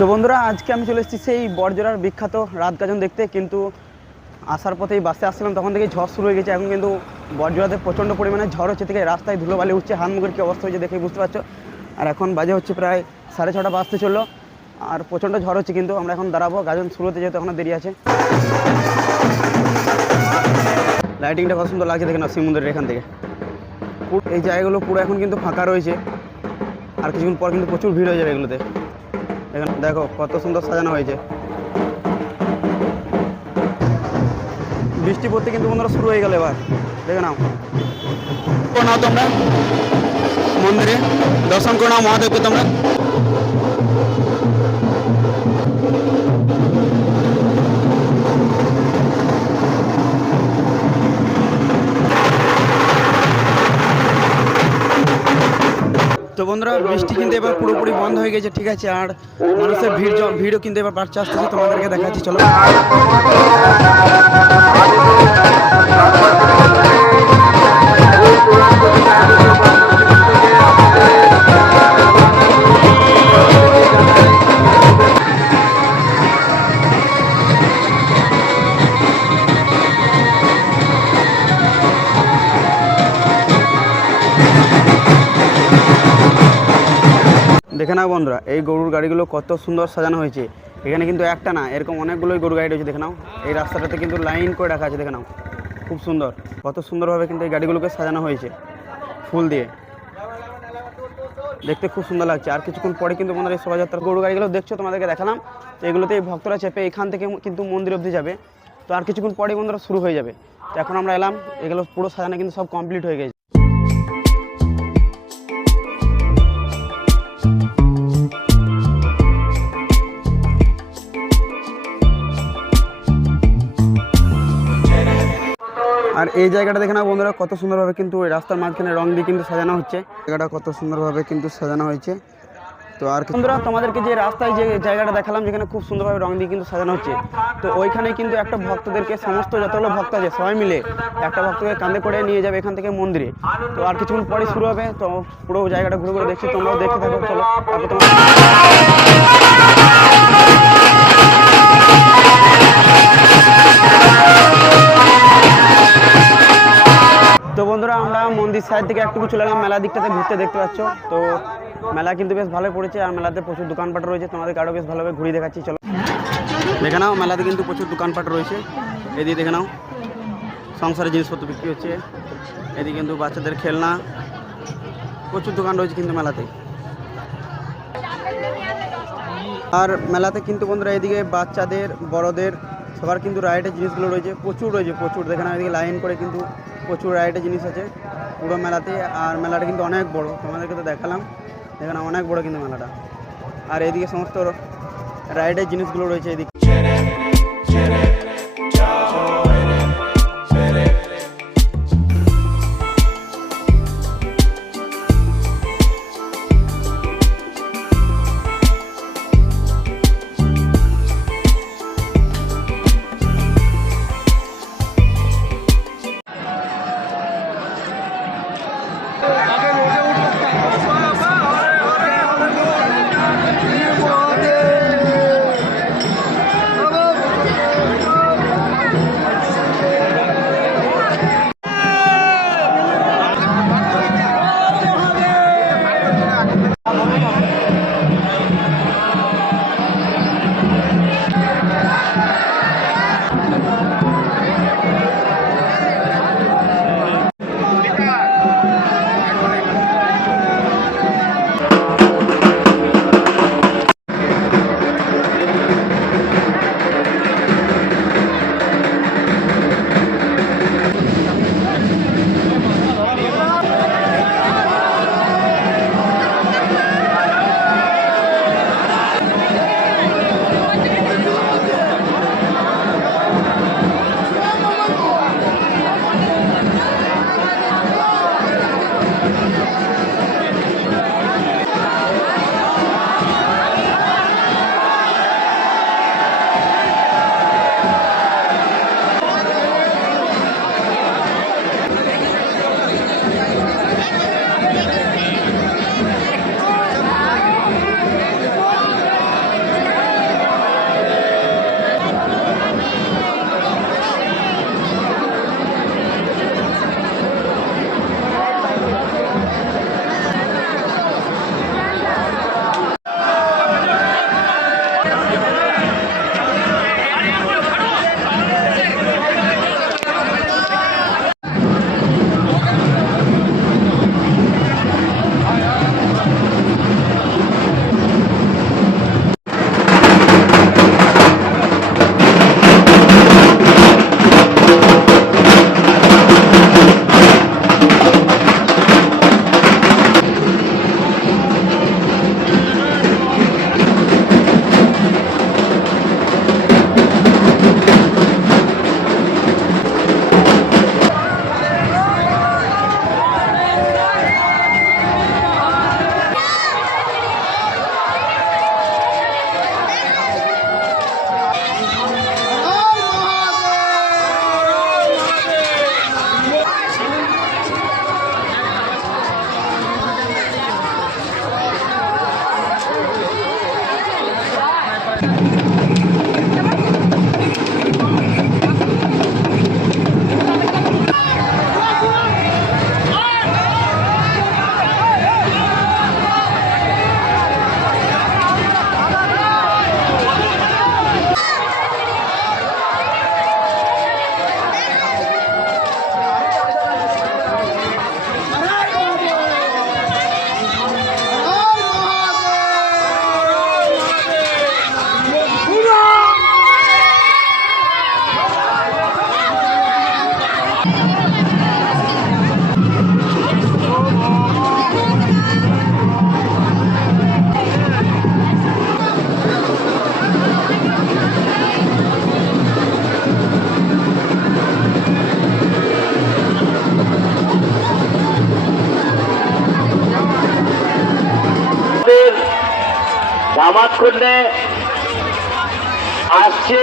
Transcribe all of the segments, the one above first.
তো বন্ধুরা, আজকে আমি চলে এসেছি সেই বড়জোড়ার বিখ্যাত রাত গাজন দেখতে, কিন্তু আসার পথেই বাসে আসছিলাম, তখন থেকে ঝড় শুরু হয়ে গেছে। এখন কিন্তু বড়জোড়াতে প্রচণ্ড পরিমাণে ঝড় হচ্ছে, থেকে রাস্তায় ধুলোবালি উঠছে হাত মুখের কী অবস্থা হয়েছে দেখে বুঝতে পারছ? আর এখন বাজে হচ্ছে প্রায় সাড়ে ছটা বাজতে চলল, আর প্রচণ্ড ঝড় হচ্ছে কিন্তু আমরা এখন দাঁড়াবো, গাজন শুরুতে যেহেতু এখনও দেরি আছে। লাইটিংটা কত সুন্দর লাগছে, দেখে না সমুদ্রের এখান থেকে। এই জায়গাগুলো পুরো এখন কিন্তু ফাঁকা রয়েছে, আর কিছুক্ষণ পর কিন্তু প্রচুর ভিড় হয়ে যাবে এগুলোতে। দেখো কত সুন্দর সাজানো হয়েছে। বৃষ্টি পড়তে কিন্তু বন্ধুরা শুরু হয়ে গেল এবার। দেখে নাও। নাও তোমরা। মন্দিরে দর্শন করে নাও, মহাদেবকে তোমরা। তো বন্ধুরা, বৃষ্টি কিন্তু এবার পুরোপুরি বন্ধ হয়ে গেছে, ঠিক আছে? আর মানুষের ভিড় ভিড়ও কিন্তু এবার বাড়ছে। আসতেছে তোমাদেরকে দেখাচ্ছি, চলো। দেখে নাও বন্ধুরা, এই গরুর গাড়িগুলো কত সুন্দর সাজানো হয়েছে। এখানে কিন্তু একটা না, এরকম অনেকগুলোই গরুর গাড়ি রয়েছে, দেখে নাও। এই রাস্তাটাতে কিন্তু লাইন করে রাখা আছে, দেখে নাও। খুব সুন্দর। কত সুন্দরভাবে কিন্তু এই গাড়িগুলোকে সাজানো হয়েছে, ফুল দিয়ে। দেখতে খুব সুন্দর লাগছে। আর কিছুক্ষণ পরে কিন্তু বন্ধুরা, এই শোভাযাত্রা গরু গাড়িগুলো দেখছ, তোমাদেরকে দেখালাম। এগুলোতে এই ভক্তরা চেপে এখান থেকে কিন্তু মন্দির অবধি যাবে। তো আর কিছুক্ষণ পরে বন্ধুরা শুরু হয়ে যাবে। তো এখন আমরা এলাম, এগুলো পুরো সাজানো কিন্তু সব কমপ্লিট হয়ে গেছে। আর এই জায়গাটা দেখে না বন্ধুরা কত সুন্দরভাবে কিন্তু ওই রাস্তার মাঝখানে রং দিয়ে কিন্তু সাজানো হচ্ছে। জায়গাটা কত সুন্দরভাবে কিন্তু সাজানো হয়েছে। তো আর বন্ধুরা তোমাদেরকে যে রাস্তায় যে জায়গাটা দেখালাম যেখানে খুব সুন্দরভাবে রং দিয়ে কিন্তু সাজানো হচ্ছে তো ওইখানে কিন্তু একটা ভক্তদেরকে সমস্ত যতগুলো ভক্ত আছে সবাই মিলে একটা ভক্তকে কাঁধে করে নিয়ে যাবে এখান থেকে মন্দিরে। তো আর কিছুক্ষণ পরে শুরু হবে তো পুরো জায়গাটা ঘুরে ঘুরে দেখছি তোমরাও দেখতে থাকো চলো তারপর তোমরা মন্দির সাইড থেকে একটু চলে এলাম মেলা দিকটাতে ঘুরতে দেখতে পাচ্ছ। তো মেলা কিন্তু বেশ ভালো পড়েছে, আর মেলাতে প্রচুর দোকানপাট রয়েছে, তোমাদেরকে আরও বেশ ভালোভাবে ঘুরিয়ে দেখাচ্ছি, চলো। দেখে নাও, মেলাতে কিন্তু প্রচুর দোকানপাট রয়েছে। এদিকে দেখে নাও, সংসারের জিনিসপত্র বিক্রি হচ্ছে। এদিকে কিন্তু বাচ্চাদের খেলনা, প্রচুর দোকান রয়েছে কিন্তু মেলাতে। আর মেলাতে কিন্তু বন্ধুরা এদিকে বাচ্চাদের, বড়দের, সবার কিন্তু রাইডের জিনিসগুলো রয়েছে, প্রচুর রয়েছে, প্রচুর। দেখে নাও, এদিকে লাইন করে কিন্তু প্রচুর রাইডের জিনিস আছে। পুরো মেলাতে, আর মেলাটা কিন্তু অনেক বড়। তোমাদেরকে তো দেখালাম। এখানে অনেক বড় কিন্তু মেলাটা। আর এদিকে সমস্ত রাইডের জিনিসগুলো রয়েছে এদিকে। করলে আসছে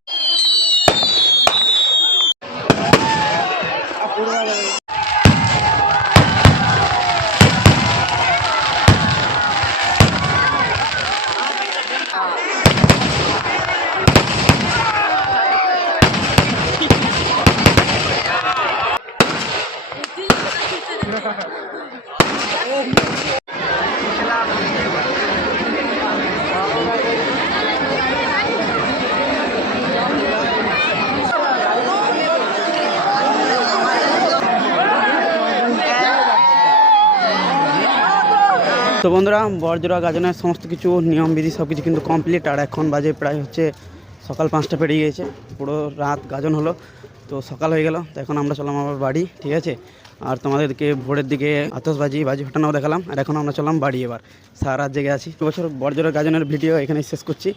তো বন্ধুরা বরজোড়া গাজনের সমস্ত কিছু নিয়মবিধি সব কিছু কিন্তু কমপ্লিট আর এখন বাজে প্রায় হচ্ছে সকাল পাঁচটা পেরিয়ে গিয়েছে, পুরো রাত গাজন হলো, তো সকাল হয়ে গেল, তো এখন আমরা চললাম আবার বাড়ি, ঠিক আছে? আর তোমাদেরকে ভোরের দিকে আতসবাজি বাজি ফাটানোও দেখালাম, আর এখন আমরা চললাম বাড়ি এবার, সারা রাত জেগে আছি। বছর বরজোড়া গাজনের ভিডিও এখানে শেষ করছি,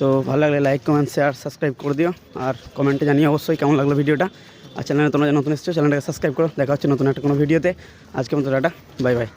তো ভালো লাগলে লাইক কমেন্ট শেয়ার সাবস্ক্রাইব করে দিও, আর কমেন্টে জানিয়ে অবশ্যই কেমন লাগল ভিডিওটা। আর চ্যানেলে তোমরা নতুন এসছো চ্যানেলটাকে সাবস্ক্রাইব করো, দেখা হচ্ছে নতুন একটা কোনো ভিডিওতে। আজকে মতো টাটা বাই বাই